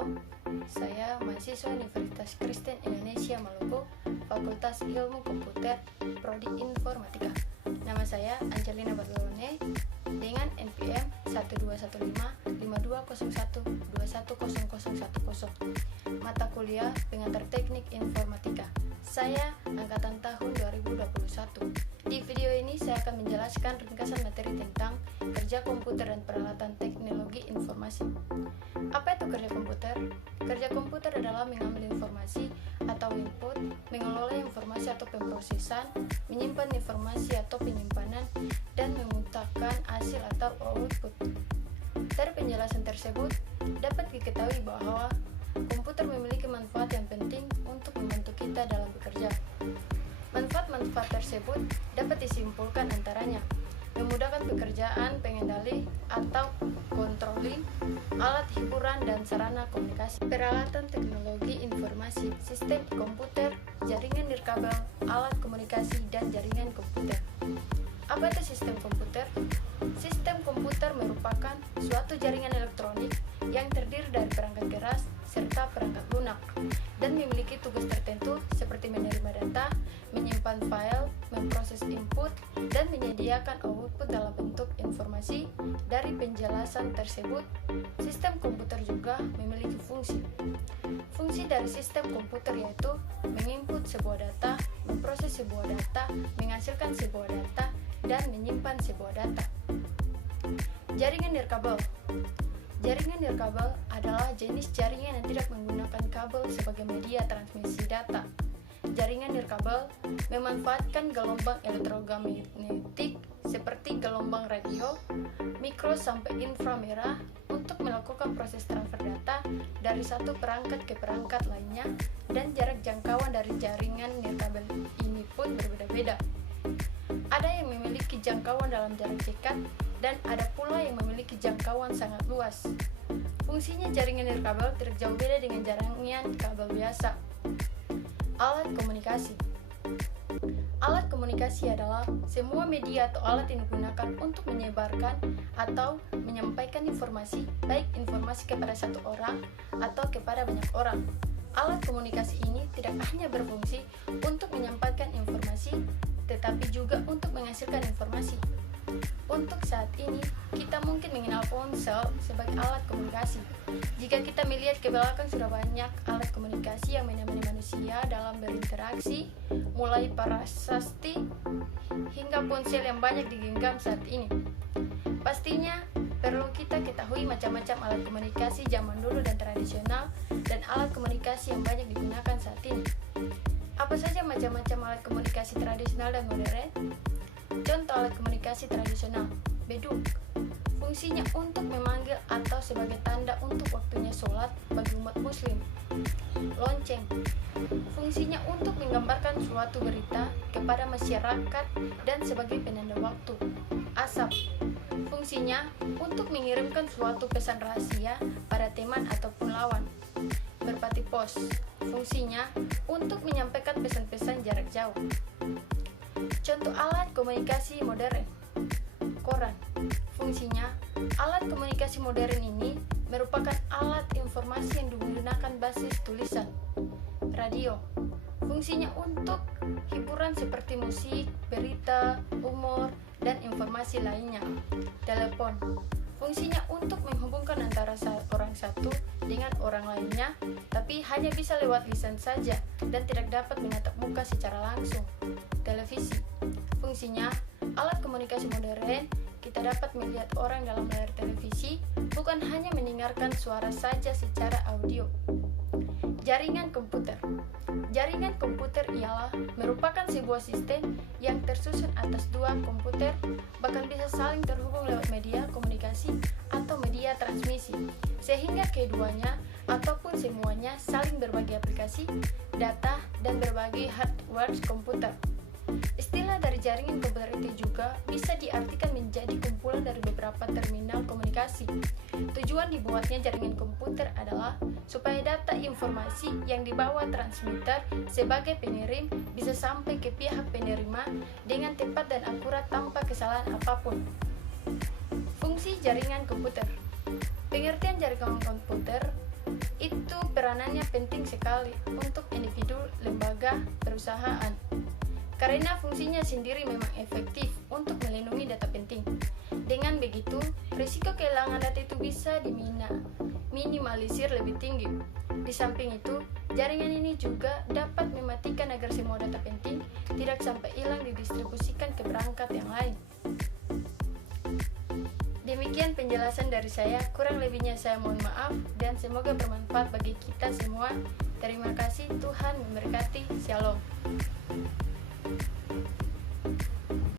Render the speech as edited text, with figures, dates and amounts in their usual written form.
Halo, saya mahasiswa Universitas Kristen Indonesia Maluku, Fakultas Ilmu Komputer, Prodi Informatika. Nama saya Angelina Bartolone dengan NPM 1251-510110. Mata kuliah Pengantar Teknik Informatika. Saya angkatan tahun 2021. Di video ini saya akan menjelaskan ringkasan materi tentang kerja komputer dan peralatan teknologi informasi. Apa itu kerja komputer? Kerja komputer adalah mengambil informasi atau input, mengelola informasi atau pemrosesan, menyimpan informasi atau penyimpanan, dan memutahkan hasil atau output. Dari penjelasan tersebut, dapat diketahui bahwa komputer memiliki manfaat yang penting untuk membantu kita dalam bekerja. Manfaat-manfaat tersebut dapat disimpulkan antaranya: memudahkan pekerjaan pengendali atau controlling, alat hiburan dan sarana komunikasi, peralatan teknologi informasi, sistem komputer, jaringan nirkabel, alat komunikasi, dan jaringan komputer. Apa itu sistem komputer? Sistem komputer merupakan suatu jaringan elektronik yang terdiri dari perangkat keras serta perangkat lunak dan memiliki tugas tertentu seperti menerima data, menyimpan file, memproses input, dan menyediakan output dalam bentuk informasi. Dari penjelasan tersebut, sistem komputer juga memiliki fungsi. Fungsi dari sistem komputer yaitu menginput sebuah data, memproses sebuah data, menghasilkan sebuah data, dan menyimpan sebuah data. Jaringan nirkabel. Jaringan nirkabel adalah jenis jaringan yang tidak menggunakan kabel sebagai media transmisi data. Jaringan nirkabel memanfaatkan gelombang elektromagnetik seperti gelombang radio, mikro sampai inframerah untuk melakukan proses transfer data dari satu perangkat ke perangkat lainnya, dan jarak jangkauan dari jaringan nirkabel ini pun berbeda-beda. Ada yang memiliki jangkauan dalam jarak dekat dan ada pula yang memiliki jangkauan sangat luas. Fungsinya jaringan nirkabel tidak jauh beda dengan jaringan kabel biasa. Alat komunikasi. Alat komunikasi adalah semua media atau alat yang digunakan untuk menyebarkan atau menyampaikan informasi, baik informasi kepada satu orang atau kepada banyak orang. Alat komunikasi ini tidak hanya berfungsi untuk menyampaikan informasi, tetapi juga untuk menghasilkan informasi. Untuk saat ini, kita mungkin mengenal ponsel sebagai alat komunikasi. Jika kita melihat ke belakang, sudah banyak alat komunikasi yang menemani manusia dalam berinteraksi, mulai prasasti hingga ponsel yang banyak digenggam saat ini. Pastinya perlu kita ketahui macam-macam alat komunikasi zaman dulu dan tradisional, dan alat komunikasi yang banyak digunakan saat ini. Apa saja macam-macam alat komunikasi tradisional dan modern? Contoh alat komunikasi tradisional: beduk, fungsinya untuk memanggil atau sebagai tanda untuk waktunya sholat bagi umat muslim. Lonceng, fungsinya untuk menggambarkan suatu berita kepada masyarakat dan sebagai penanda waktu. Asap, fungsinya untuk mengirimkan suatu pesan rahasia pada teman ataupun lawan. Merpati pos, fungsinya untuk menyampaikan pesan-pesan jarak jauh. Contoh alat komunikasi modern: koran, fungsinya alat komunikasi modern ini merupakan alat informasi yang menggunakan basis tulisan. Radio, fungsinya untuk hiburan seperti musik, berita, humor, dan informasi lainnya. Telepon, fungsinya untuk menghubungkan antara orang satu dengan orang lainnya, tapi hanya bisa lewat lisan saja dan tidak dapat menatap muka secara langsung. Televisi, fungsinya alat komunikasi modern, kita dapat melihat orang dalam layar televisi, bukan hanya mendengarkan suara saja secara audio. Jaringan komputer. Jaringan komputer ialah merupakan sebuah sistem yang tersusun atas dua komputer, bahkan bisa saling terhubung lewat media komunikasi atau media transmisi, sehingga keduanya ataupun semuanya saling berbagi aplikasi, data, dan berbagai hardware komputer. Istilah dari jaringan komputer itu juga bisa diartikan menjadi kumpulan dari beberapa terminal komunikasi. Tujuan dibuatnya jaringan komputer adalah supaya data informasi yang dibawa transmitter sebagai pengirim bisa sampai ke pihak penerima dengan tepat dan akurat tanpa kesalahan apapun. Fungsi jaringan komputer. Pengertian jaringan komputer itu peranannya penting sekali untuk individu, lembaga, perusahaan. Karena fungsinya sendiri memang efektif untuk melindungi data penting. Dengan begitu, risiko kehilangan data itu bisa minimalisir lebih tinggi. Di samping itu, jaringan ini juga dapat mematikan agar semua data penting tidak sampai hilang didistribusikan ke perangkat yang lain. Demikian penjelasan dari saya, kurang lebihnya saya mohon maaf dan semoga bermanfaat bagi kita semua. Terima kasih, Tuhan memberkati. Shalom.